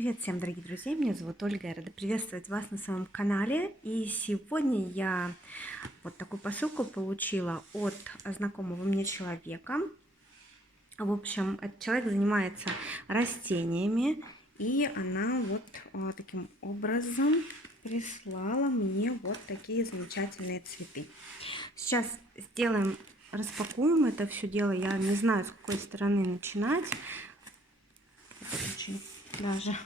Привет всем, дорогие друзья! Меня зовут Ольга, я рада приветствовать вас на своем канале. И сегодня я вот такую посылку получила от знакомого мне человека. В общем, этот человек занимается растениями, и она вот таким образом прислала мне вот такие замечательные цветы. Сейчас распакуем это все дело. Я не знаю, с какой стороны начинать. Это очень даже...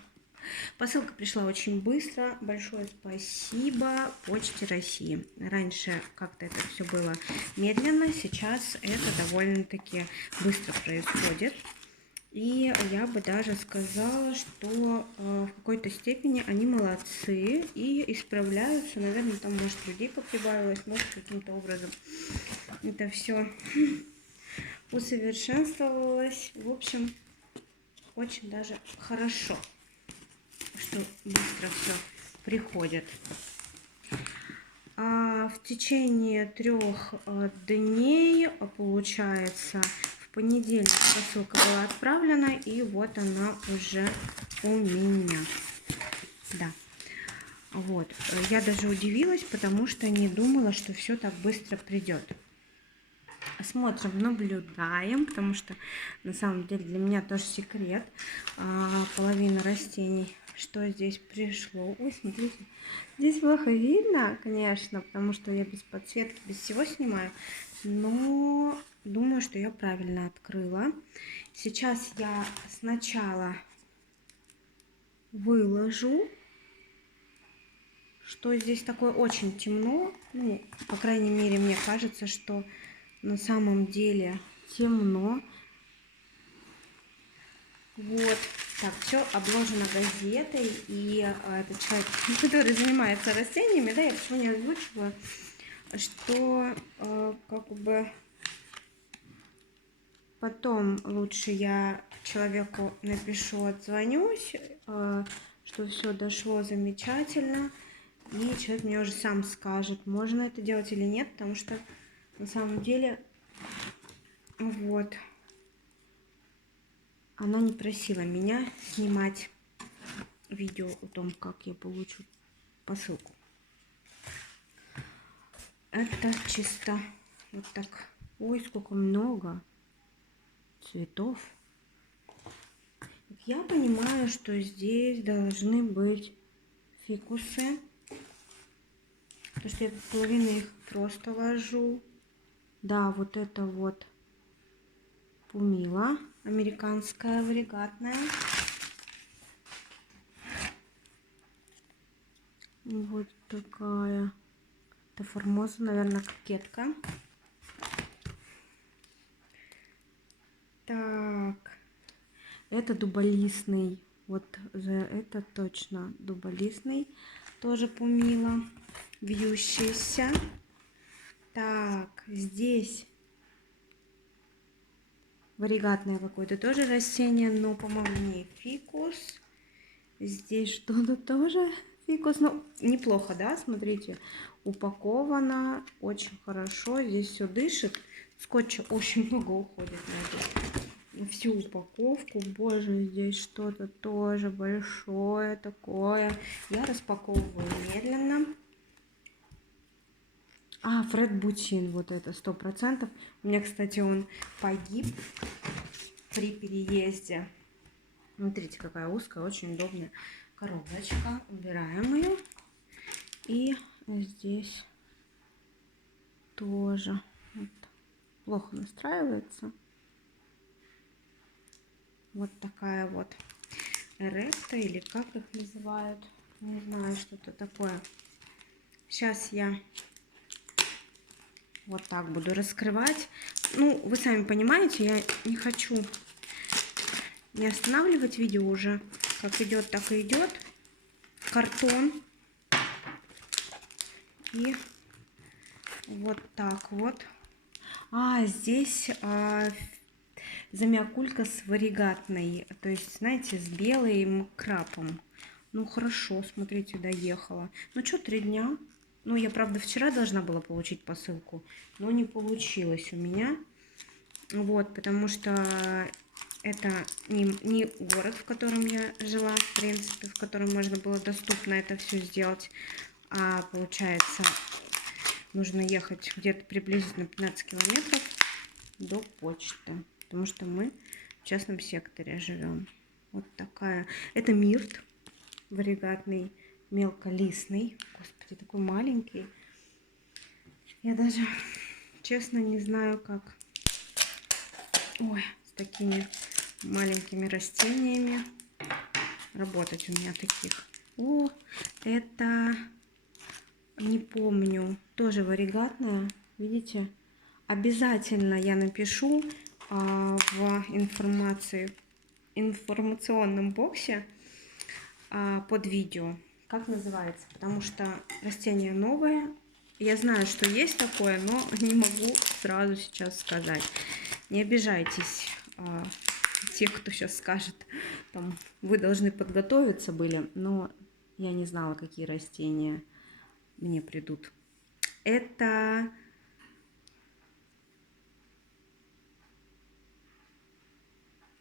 Посылка пришла очень быстро. Большое спасибо Почте России. Раньше как-то это все было медленно, сейчас это довольно-таки быстро происходит. И я бы даже сказала, что в какой-то степени они молодцы и исправляются. Наверное, там, может, людей поприбавилось, может, каким-то образом это все усовершенствовалось. В общем, очень даже хорошо, что быстро все приходит. В течение 3 дней, получается, в понедельник посылка была отправлена, и вот она уже у меня. Да. Вот. Я даже удивилась, потому что не думала, что все так быстро придет. Смотрим, наблюдаем, потому что на самом деле для меня тоже секрет. Половина растений, что здесь пришло. Ой, смотрите, здесь плохо видно, конечно, потому что я без подсветки, без всего снимаю. Но думаю, что я правильно открыла. Сейчас я сначала выложу, что здесь такое очень темно. Ну, по крайней мере, мне кажется, что на самом деле темно. Вот. Так, все обложено газетой. И этот человек, который занимается растениями, да, я почему не озвучиваю, что как бы потом лучше я человеку напишу, отзвонюсь, что все дошло замечательно. И человек мне уже сам скажет, можно это делать или нет, потому что на самом деле вот она не просила меня снимать видео о том, как я получу посылку. Это чисто вот так. Ой, сколько много цветов. Я понимаю, что здесь должны быть фикусы. Потому что я половину их просто ложу. Да, вот это вот пумила американская варигатная. Вот такая. Это формоза, наверное, кокетка. Так. Это дуболистный. Вот за это точно дуболистный. Тоже пумила. Вьющийся. Так, здесь варигатное какое-то тоже растение, но, по-моему, не фикус. Здесь что-то тоже фикус. Ну, неплохо, да? Смотрите, упаковано очень хорошо. Здесь все дышит. Скотча очень много уходит на всю упаковку. Боже, здесь что-то тоже большое такое. Я распаковываю медленно. Фред Бутин, вот это 100%. У меня, кстати, он погиб при переезде. Смотрите, какая узкая, очень удобная коробочка. Убираем ее. И здесь тоже вот, плохо настраивается. Вот такая вот эректа, или как их называют. Не знаю, что-то такое. Сейчас я вот так буду раскрывать. Ну, вы сами понимаете, я не хочу не останавливать видео уже. Как идет, так и идет. Картон. И вот так вот. Здесь замиокулька с варигатной. То есть, знаете, с белым крапом. Ну, хорошо, смотрите, доехала. Ну, что, 3 дня? Ну, я, правда, вчера должна была получить посылку, но не получилось у меня. Вот, потому что Это не город, в котором я жила, в принципе, в котором можно было доступно это все сделать, а получается, нужно ехать где-то приблизительно 15 километров до почты, потому что мы в частном секторе живем. Вот такая. Это мирт варигатный, мелколистный. Господи, такой маленький. Я даже, честно, не знаю, как... Ой, с такими маленькими растениями работать у меня таких. О, это... Не помню. Тоже варигатная. Видите? Обязательно я напишу в информационном боксе под видео, как называется, потому что растение новое. Я знаю, что есть такое, но не могу сразу сейчас сказать. Не обижайтесь, тех, кто сейчас скажет, там, вы должны подготовиться были, но я не знала, какие растения мне придут. Это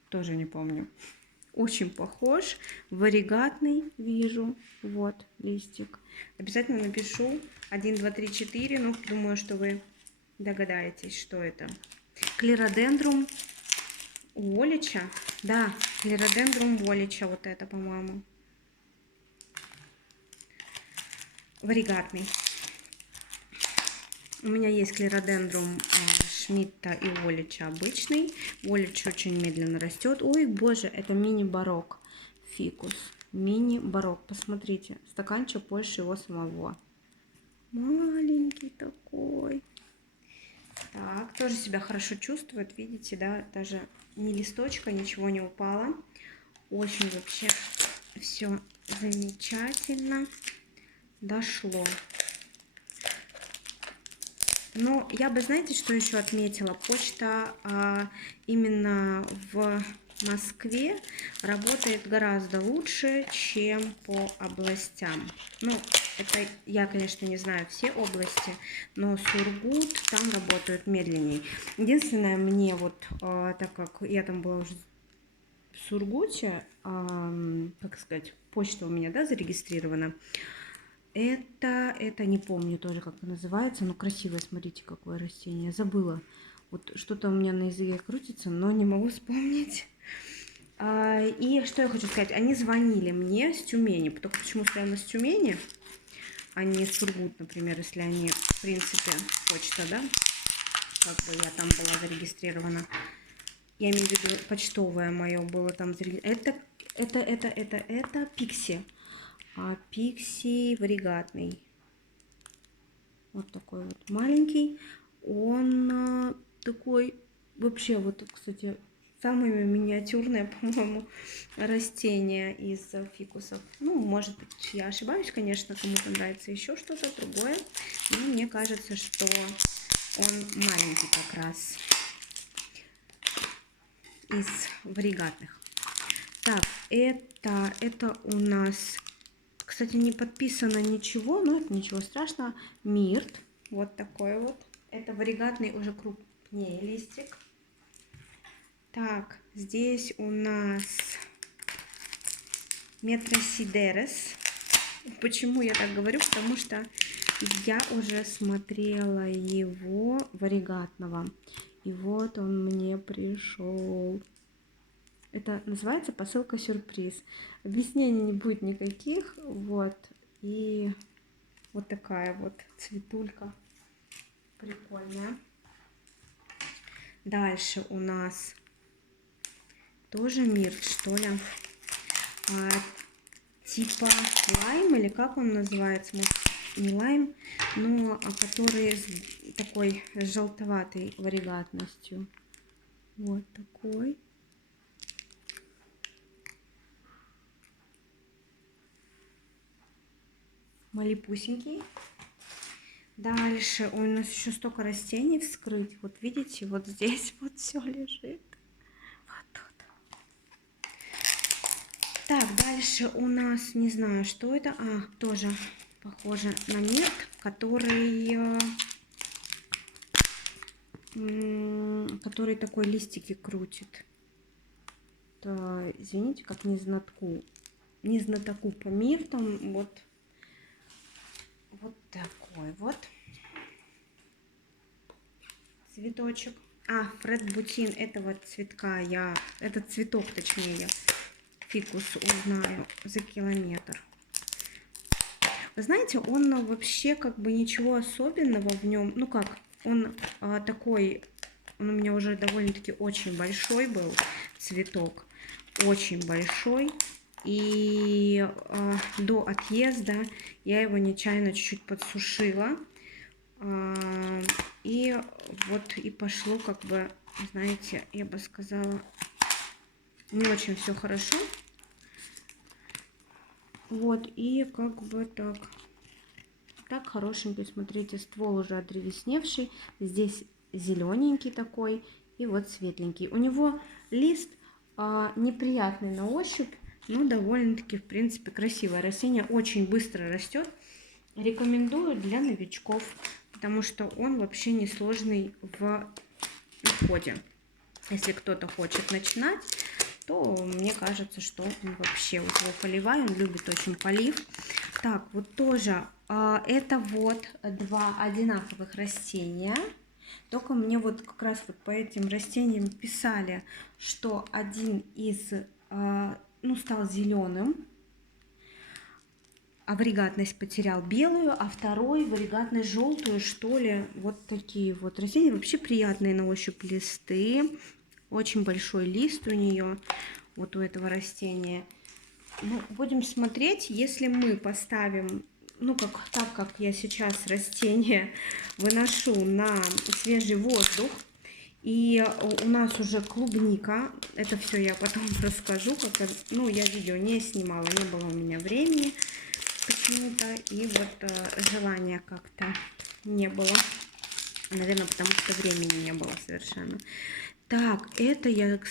тоже не помню. Очень похож, варигатный вижу. Вот листик. Обязательно напишу 1, 2, 3, 4. Ну, думаю, что вы догадаетесь, что это. Клеродендрум Уоллича. Да, клеродендрум Уоллича. Вот это, по-моему. Варигатный. У меня есть клеродендрум Шмидта и Уоллича обычный. Уоллич очень медленно растет. Ой, боже, это мини-барок фикус. Мини-барок. Посмотрите, стаканчик больше его самого. Маленький такой. Так, тоже себя хорошо чувствует. Видите, да, даже ни листочка, ничего не упало. Очень вообще все замечательно дошло. Но я бы, знаете, что еще отметила? Почта именно в Москве работает гораздо лучше, чем по областям. Ну, это я, конечно, не знаю все области, но Сургут, там работают медленнее. Единственное, мне вот, так как я там была уже в Сургуте, как сказать, почта у меня, да, зарегистрирована. Это не помню тоже, как это называется, но красивое, смотрите, какое растение. Забыла. Вот что-то у меня на языке крутится, но не могу вспомнить. И что я хочу сказать, они звонили мне с Тюмени, только почему сказано с Тюмени, а не Сургут, например, если они, в принципе, почта, да, как бы я там была зарегистрирована. Я имею в виду, почтовое мое было там зарегистрировано. Это Пикси. Пикси варигатный. Вот такой вот маленький. Он такой, вообще, вот, кстати, самое миниатюрное, по-моему, растение из фикусов. Ну, может быть, я ошибаюсь, конечно, кому-то нравится еще что-то другое. Но мне кажется, что он маленький как раз из варигатных. Так, это у нас... Кстати, не подписано ничего, но это ничего страшного. Мирт. Вот такой вот. Это варигатный уже крупнее листик. Так, здесь у нас Метросидерес. Почему я так говорю? Потому что я уже смотрела его варигатного. И вот он мне пришел. Это называется посылка сюрприз. Объяснений не будет никаких. Вот. И вот такая вот цветулька. Прикольная. Дальше у нас тоже мирт, что ли. Типа лайм, или как он называется? Может, не лайм, но который с такой желтоватой варигатностью. Вот такой. Малипусенький. Дальше у нас еще столько растений вскрыть. Вот видите, вот здесь вот все лежит. Вот тут. Так, дальше у нас, не знаю, что это. Тоже похоже на мирт, который такой листики крутит. извините, как не знатоку по миртам, вот такой вот цветочек. Фред Бутин, этого цветка этот цветок, точнее, фикус узнаю за километр. Вы знаете, он вообще как бы ничего особенного в нем, ну как, он такой, он у меня уже довольно-таки очень большой был цветок, очень большой. И до отъезда я его нечаянно чуть-чуть подсушила. И вот и пошло, как бы, знаете, я бы сказала, не очень все хорошо. Вот, и как бы так хорошенький, смотрите, ствол уже одревесневший. Здесь зелененький такой и вот светленький. У него лист неприятный на ощупь, но довольно-таки, в принципе, красивое растение. Очень быстро растет. Рекомендую для новичков, потому что он вообще не сложный в уходе. Если кто-то хочет начинать, то мне кажется, что он вообще, вот его поливаю, он любит очень полив. Так, вот тоже это вот два одинаковых растения. Только мне вот как раз вот по этим растениям писали, что один из, стал зеленым, а варигатность потерял белую, а второй варигатность желтую, что ли. Вот такие вот растения. Вообще приятные на ощупь листы. Очень большой лист у нее, вот у этого растения. Ну, будем смотреть, если мы поставим, так как я сейчас растение выношу на свежий воздух, и у нас уже клубника, это все я потом расскажу, я видео не снимала, не было у меня времени почему-то, и вот желания как-то не было, наверное, потому что времени не было совершенно. Так, это я, к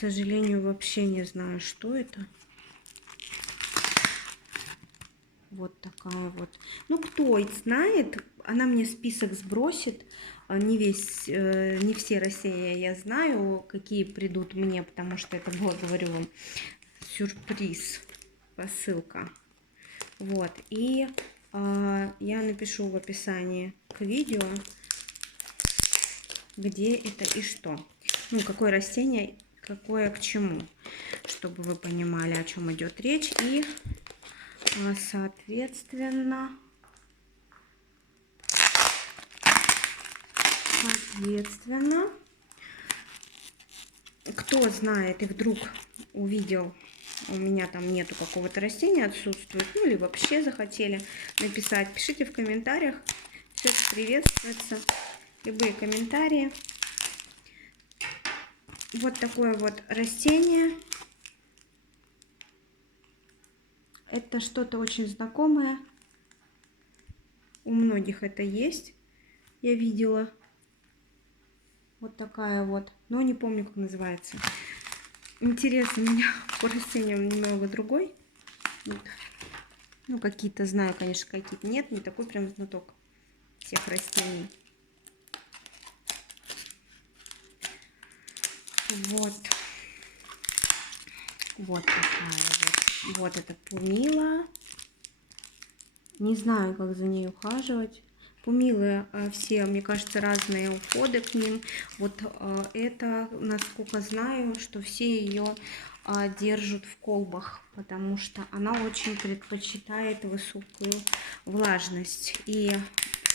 сожалению, вообще не знаю, что это. Вот такая вот. Ну, кто знает, она мне список сбросит. Не все растения я знаю, какие придут мне, потому что это было, говорю вам, сюрприз, посылка. Вот, и я напишу в описании к видео, где это и что. Ну, какое растение, какое к чему, чтобы вы понимали, о чем идет речь. И, соответственно, кто знает и вдруг увидел, у меня там нету какого-то растения, отсутствует, ну или вообще захотели написать, пишите в комментариях, все это приветствуется, любые комментарии. Вот такое вот растение. Это что-то очень знакомое. У многих это есть. Я видела. Вот такая вот. Но не помню, как называется. Интерес у меня по растениям немного другой. Вот. Ну, какие-то знаю, конечно, какие-то нет. Не такой прям знаток всех растений. Вот. Вот такая вот. Вот это пумила. Не знаю, как за ней ухаживать. Пумилы все, мне кажется, разные уходы к ним. Вот это, насколько знаю, что все ее держат в колбах, потому что она очень предпочитает высокую влажность. И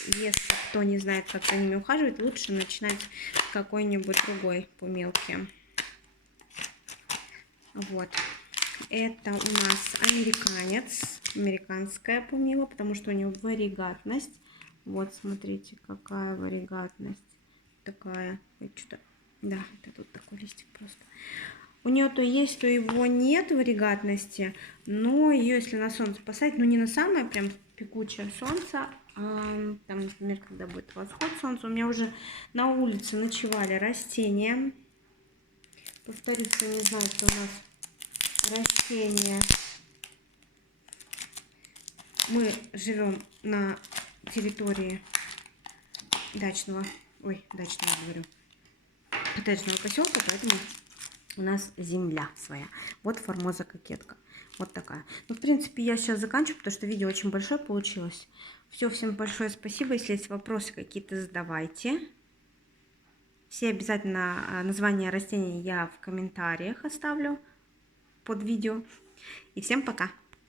если кто не знает, как за ними ухаживать, лучше начинать с какой-нибудь другой пумилки. Вот. Это у нас американец, американская пумила, потому что у нее варигатность. Вот, смотрите, какая варигатность. Такая. Да, это тут такой листик просто. У нее то есть, то его нет варигатности, но ее, если на солнце посадить, ну не на самое прям пекучее солнце, а там, например, когда будет восход солнца, у меня уже на улице ночевали растения. Повторюсь, я не знаю, что у нас растения. Мы живем на территории коттеджного поселка, поэтому у нас земля своя. Вот формоза кокетка. Вот такая. Ну, в принципе, я сейчас заканчиваю, потому что видео очень большое получилось. Все, всем большое спасибо. Если есть вопросы какие-то, задавайте. Все обязательно название растений я в комментариях оставлю под видео. И всем пока!